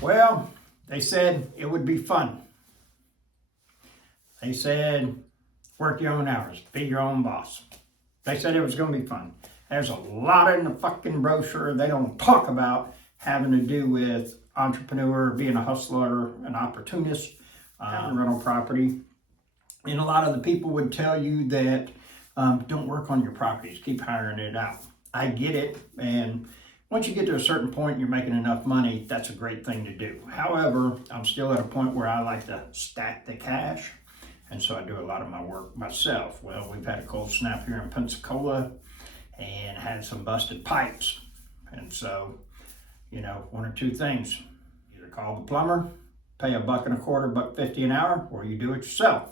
Well, they said it would be fun. They said work your own hours, be your own boss. They said it was going to be fun. There's a lot in the fucking brochure they don't talk about having to do with entrepreneur, being a hustler, an opportunist, having rental property. And a lot of the people would tell you that don't work on your properties, keep hiring it out. I get it, and once you get to a certain point and you're making enough money, that's a great thing to do. However, I'm still at a point where I like to stack the cash, and so I do a lot of my work myself. Well, we've had a cold snap here in Pensacola and had some busted pipes. And so, one or two things. Either call the plumber, pay $1.25, $1.50 an hour, or you do it yourself.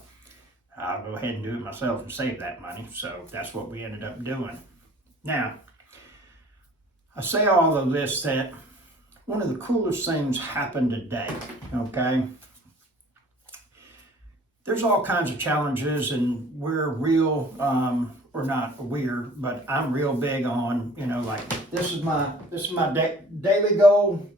I'll go ahead and do it myself and save that money. So that's what we ended up doing. Now, I say all of this that one of the coolest things happened today, okay? There's all kinds of challenges, and we're real, or not weird, but I'm real big on, like this is my daily goal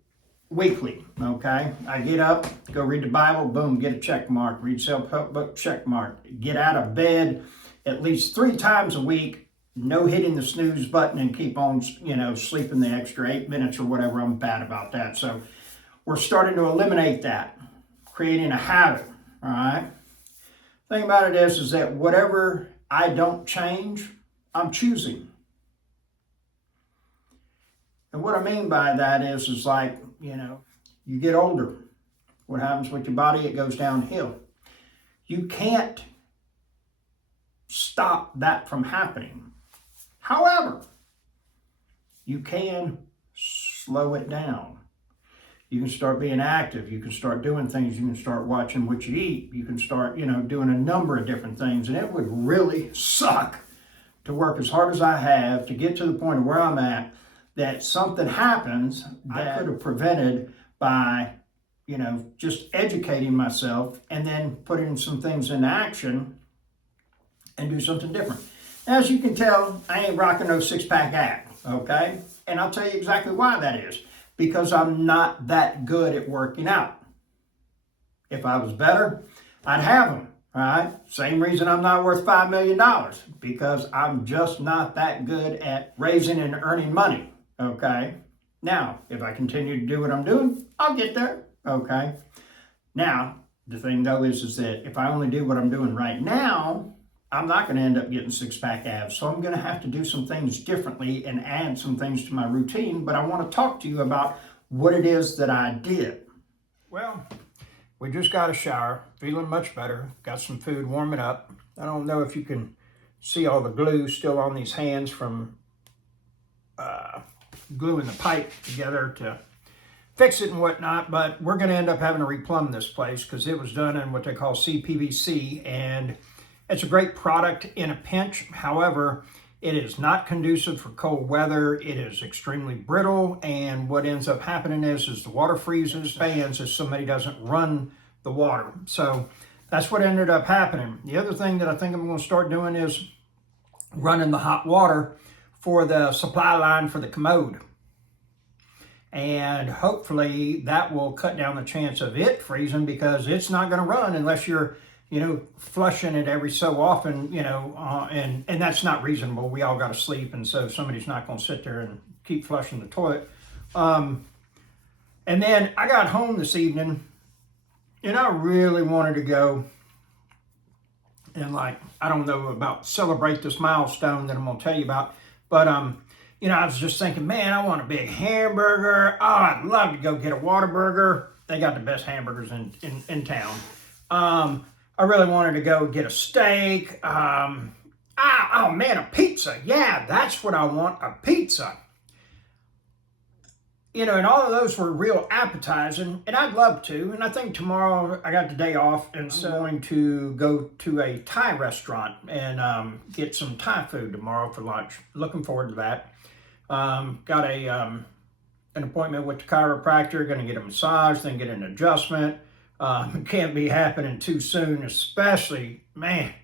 weekly, okay? I get up, go read the Bible, boom, get a check mark, read self-help book, check mark. Get out of bed at least 3 times a week, no hitting the snooze button and keep on, sleeping the extra 8 minutes or whatever. I'm bad about that. So we're starting to eliminate that, creating a habit, all right? Thing about it is that whatever I don't change, I'm choosing. And what I mean by that is like, you get older. What happens with your body? It goes downhill. You can't stop that from happening. However, you can slow it down. You can start being active. You can start doing things. You can start watching what you eat. You can start, doing a number of different things. And it would really suck to work as hard as I have to get to the point of where I'm at, that something happens that I could have prevented by, just educating myself and then putting some things into action and do something different. As you can tell, I ain't rocking no 6-pack abs, okay? And I'll tell you exactly why that is. Because I'm not that good at working out. If I was better, I'd have them, all right? Same reason I'm not worth $5 million, because I'm just not that good at raising and earning money, okay? Now, if I continue to do what I'm doing, I'll get there, okay? Now, the thing though is that if I only do what I'm doing right now, I'm not going to end up getting 6-pack abs. So I'm going to have to do some things differently and add some things to my routine. But I want to talk to you about what it is that I did. Well, we just got a shower, feeling much better. Got some food warming up. I don't know if you can see all the glue still on these hands from gluing the pipe together to fix it and whatnot. But we're going to end up having to replumb this place because it was done in what they call CPVC, and it's a great product in a pinch. However, it is not conducive for cold weather. It is extremely brittle, and what ends up happening is the water freezes, fans, if somebody doesn't run the water. So that's what ended up happening. The other thing that I think I'm going to start doing is running the hot water for the supply line for the commode. And hopefully that will cut down the chance of it freezing, because it's not going to run unless you're flushing it every so often, and that's not reasonable. We all got to sleep, and so somebody's not going to sit there and keep flushing the toilet. And then I got home this evening, and I really wanted to go and I don't know about celebrate this milestone that I'm going to tell you about, but I was just thinking, man, I want a big hamburger. Oh, I'd love to go get a Whataburger. They got the best hamburgers in town. I really wanted to go get a steak. Oh man, a pizza. Yeah, that's what I want, a pizza. And all of those were real appetizing, and I'd love to. And I think tomorrow I got the day off, and so I'm going to go to a Thai restaurant and get some Thai food tomorrow for lunch. Looking forward to that. Got an appointment with the chiropractor, going to get a massage, then get an adjustment. It can't be happening too soon, especially, man,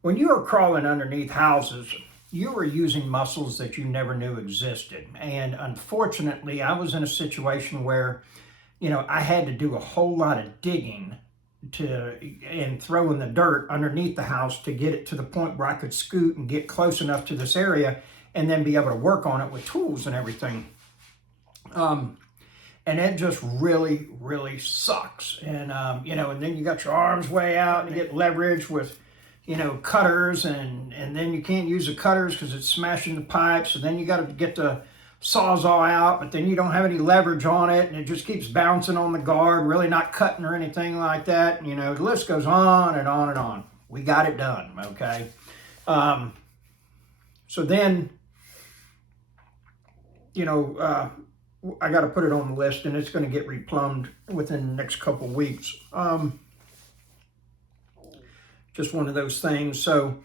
when you are crawling underneath houses, you are using muscles that you never knew existed. And unfortunately, I was in a situation where I had to do a whole lot of digging and throwing the dirt underneath the house to get it to the point where I could scoot and get close enough to this area and then be able to work on it with tools and everything. And it just really, really sucks. And, and then you got your arms way out and you get leverage with, cutters, and then you can't use the cutters because it's smashing the pipes. And then you got to get the Sawzall out, but then you don't have any leverage on it, and it just keeps bouncing on the guard, really not cutting or anything like that. The list goes on and on and on. We got it done, okay? So then, I got to put it on the list, and it's going to get replumbed within the next couple of weeks. Just one of those things. So,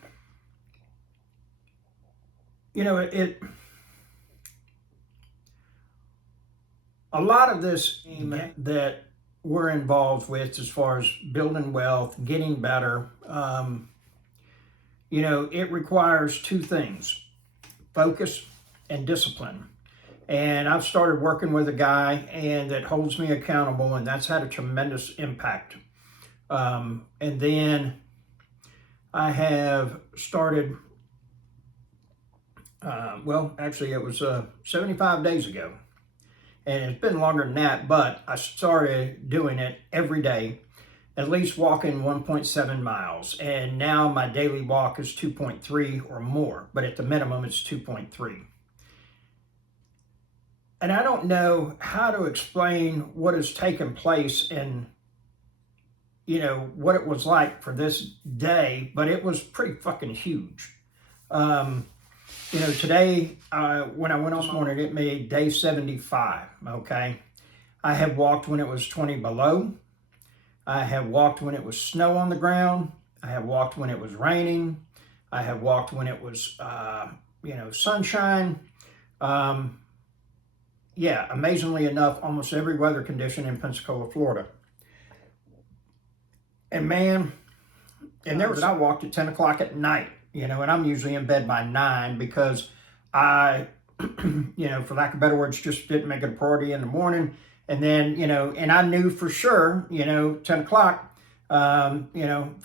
a lot of this that we're involved with as far as building wealth, getting better, it requires two things: focus and discipline. And I've started working with a guy and that holds me accountable, and that's had a tremendous impact. And then I have started, actually it was 75 days ago. And it's been longer than that, but I started doing it every day, at least walking 1.7 miles. And now my daily walk is 2.3 or more, but at the minimum it's 2.3. And I don't know how to explain what has taken place and, what it was like for this day, but it was pretty fucking huge. Today, when I went on this morning, it made day 75, okay? I have walked when it was 20 below. I have walked when it was snow on the ground. I have walked when it was raining. I have walked when it was, sunshine. Amazingly enough, almost every weather condition in Pensacola, Florida. And man, I walked at 10 o'clock at night. And I'm usually in bed by 9 because I, for lack of better words, just didn't make it a priority in the morning. And then, and I knew for sure, 10 o'clock, 4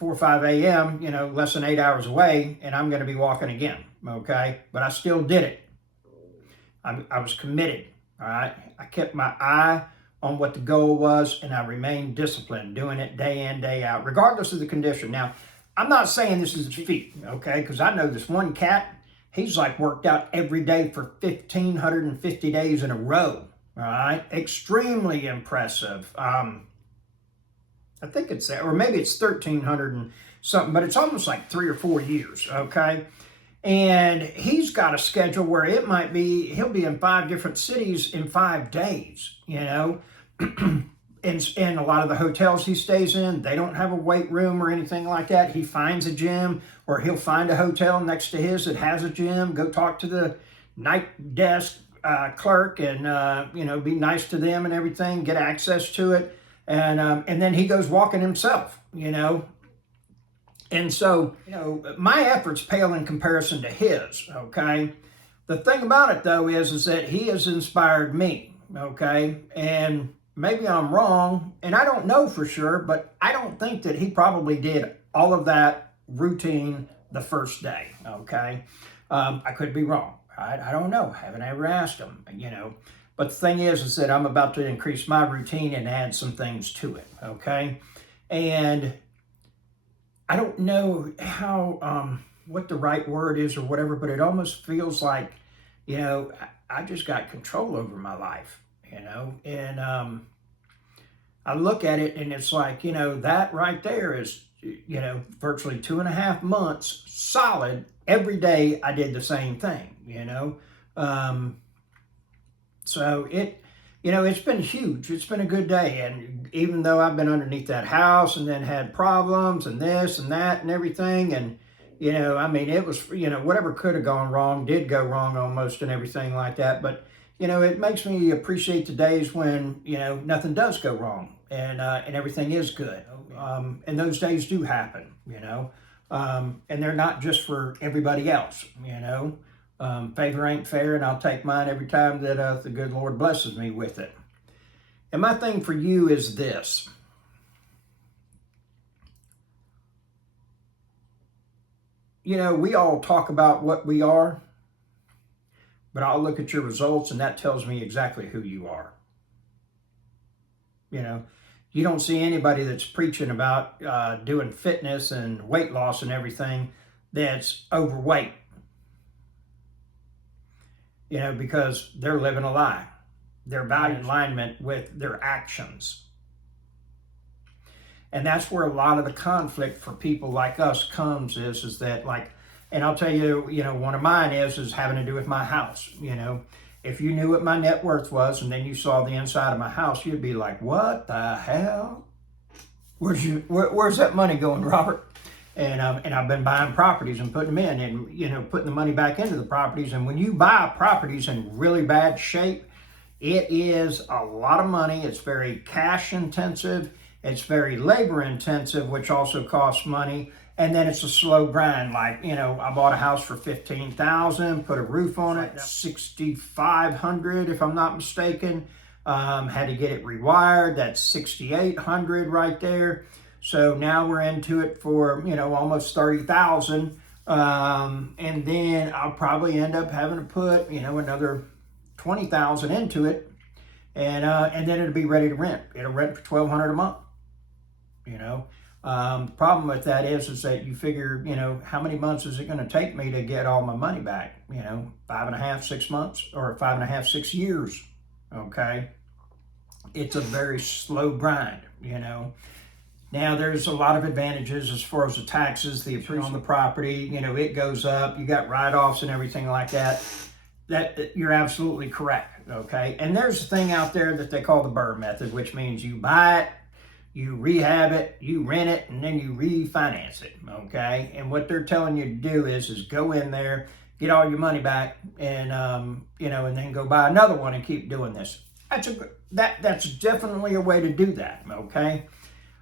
or 5 a.m., less than 8 hours away, and I'm going to be walking again, okay? But I still did it. I was committed, all right? I kept my eye on what the goal was, and I remained disciplined, doing it day in, day out, regardless of the condition. Now, I'm not saying this is a feat, okay? Because I know this one cat, he's like worked out every day for 1,550 days in a row, all right? Extremely impressive. I think it's that, or maybe it's 1,300 and something, but it's almost like 3 or 4 years, okay? And he's got a schedule where it might be, he'll be in 5 different cities in 5 days, And a lot of the hotels he stays in, they don't have a weight room or anything like that. He finds a gym, or he'll find a hotel next to his that has a gym, go talk to the night desk clerk and, be nice to them and everything, get access to it. And then he goes walking himself, And so, my efforts pale in comparison to his, okay? The thing about it, though, is that he has inspired me, okay? And maybe I'm wrong, and I don't know for sure, but I don't think that he probably did all of that routine the first day, okay? I could be wrong. I don't know. I haven't ever asked him, But the thing is that I'm about to increase my routine and add some things to it, okay? And I don't know how, what the right word is or whatever, but it almost feels like, I just got control over my life, and I look at it and it's like, that right there is, virtually 2.5 months solid. Every day I did the same thing, so it's been huge. It's been a good day. And even though I've been underneath that house and then had problems and this and that and everything, and, it was, whatever could have gone wrong did go wrong almost and everything like that. But, it makes me appreciate the days when, nothing does go wrong and everything is good. And those days do happen, and they're not just for everybody else, favor ain't fair, and I'll take mine every time that the good Lord blesses me with it. And my thing for you is this. You know, we all talk about what we are, but I'll look at your results and that tells me exactly who you are. You know, you don't see anybody that's preaching about doing fitness and weight loss and everything that's overweight. You know, because they're living a lie. They're about in alignment with their actions. And that's where a lot of the conflict for people like us comes is that, like, and I'll tell you, you know, one of mine is having to do with my house. You know, if you knew what my net worth was and then you saw the inside of my house, you'd be like, what the hell? Where's that money going, Robert? And I've been buying properties and putting them in and, you know, putting the money back into the properties. And when you buy properties in really bad shape, it is a lot of money. It's very cash intensive. It's very labor intensive, which also costs money. And then it's a slow grind. Like, you know, I bought a house for $15,000, put a roof on it, $6,500 if I'm not mistaken. Had to get it rewired. That's $6,800 right there. So now we're into it for, you know, almost $30,000. And then I'll probably end up having to put, you know, another $20,000 into it. And then it'll be ready to rent. It'll rent for $1,200 a month. You know, the problem with that is that you figure, you know, how many months is it going to take me to get all my money back? You know, 5.5, 6 months, or 5.5, 6 years. Okay. It's a very slow grind, you know. Now there's a lot of advantages as far as the taxes, the appraisal on the property, you know, it goes up, you got write-offs and everything like that. That you're absolutely correct. Okay. And there's a thing out there that they call the BRRRR method, which means you buy it, you rehab it, you rent it, and then you refinance it, okay? And what they're telling you to do is go in there, get all your money back, and you know, and then go buy another one and keep doing this. That's definitely a way to do that, okay?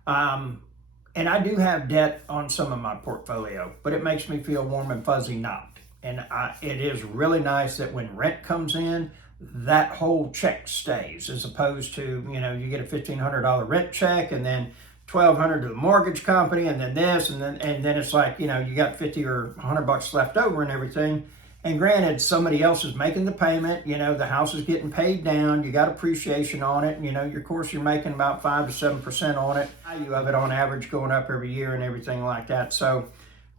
And I do have debt on some of my portfolio, but it makes me feel warm and fuzzy not. And it is really nice that when rent comes in, that whole check stays, as opposed to, you know, you get a $1,500 rent check and then $1,200 to the mortgage company and then this and then it's like, you know, you got 50 or $100 left over and everything. And granted, somebody else is making the payment, you know, the house is getting paid down, you got appreciation on it, and, you know, of course you're making about 5 to 7% on it, value of it on average going up every year and everything like that. So,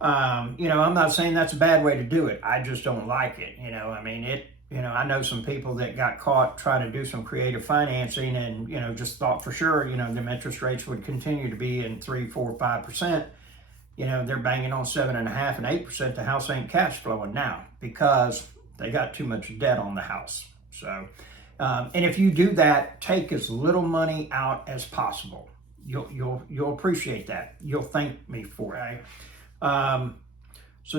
you know, I'm not saying that's a bad way to do it. I just don't like it. You know, I mean, you know, I know some people that got caught trying to do some creative financing and, you know, just thought for sure, you know, them interest rates would continue to be in 3, 4, 5%. You know, they're banging on 7.5% and 8%. The house ain't cash flowing now because they got too much debt on the house. So, and if you do that, take as little money out as possible. You'll appreciate that. You'll thank me for it. So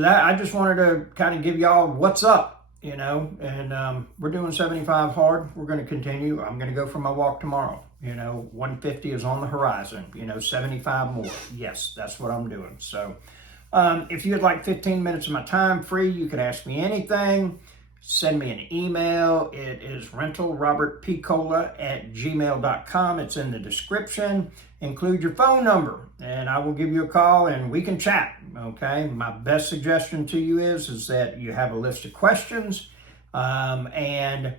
that I just wanted to kind of give y'all what's up. You know, and we're doing 75 hard. We're going to continue. I'm going to go for my walk tomorrow. You know, 150 is on the horizon. You know, 75 more. Yes, that's what I'm doing. So if you'd like 15 minutes of my time free, you could ask me anything. Send me an email. It is rentalrobertpcola@gmail.com. It's in the description. Include your phone number, and I will give you a call, and we can chat, okay? My best suggestion to you is that you have a list of questions, and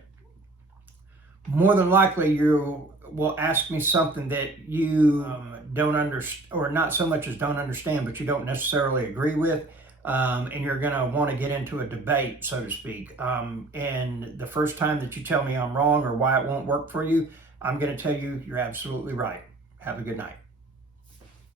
more than likely you will ask me something that you don't understand, or not so much as don't understand, but you don't necessarily agree with. And you're going to want to get into a debate, so to speak. And the first time that you tell me I'm wrong or why it won't work for you, I'm going to tell you you're absolutely right. Have a good night.